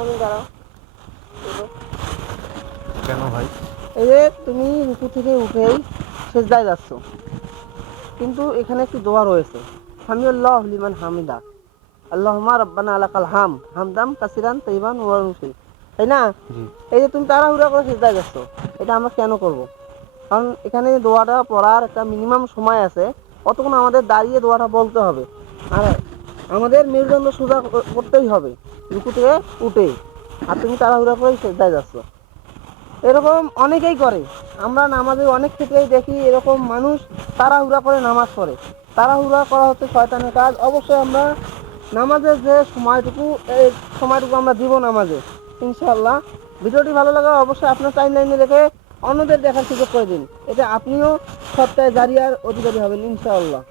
আলমিন দাঁড়াও। এগো। কেন ভাই? এই যে তুমি রুকু থেকে উঠেই সেজদায় যাচ্ছ। কিন্তু এখানে একটি দোয়া রয়েছে। হামিউল্লাহ লিমান হামিদা। আল্লাহমা রব্বানা আলাকাল হাম। হামদাম কাসিরান তৈবান ওয়ারুসিল তাই না? এই যে তুমি তাড়াহুড়া করে সেজদায় যাচ্ছ এটা আমরা কেন করব? কারণ এখানে দোয়াটা পড়ার একটা মিনিমাম সময় আছে। অতক্ষণ আমাদের দাঁড়িয়ে দোয়াটা বলতে হবে। আর আমাদের মেরুদণ্ড সোজা করতেই হবে। রুকু থেকে উঠে। আর তুমি তাড়াহুড়া করেই সেজদায় যাচ্ছ। এরকম অনেকেই করে। আমরা নামাজে অনেক ক্ষেত্রেই দেখি এরকম মানুষ তাড়াহুড়া করে নামাজ পড়ে। তাড়াহুড়া করা হচ্ছে শয়তানের কাজ। অবশ্যই আমরা নামাজের যে সময়টুকু এই সময়টুকু আমরা দিব নামাজে। ইনশাল্লাহ ভিডিওটি ভালো লাগলে অবশ্যই আপনার টাইম লাইনে রেখে অন্যদের দেখার সুযোগ করে দিন। এতে আপনিও সপ্তাহে জারিয়ার অধিকারী হবেন ইনশাআল্লাহ।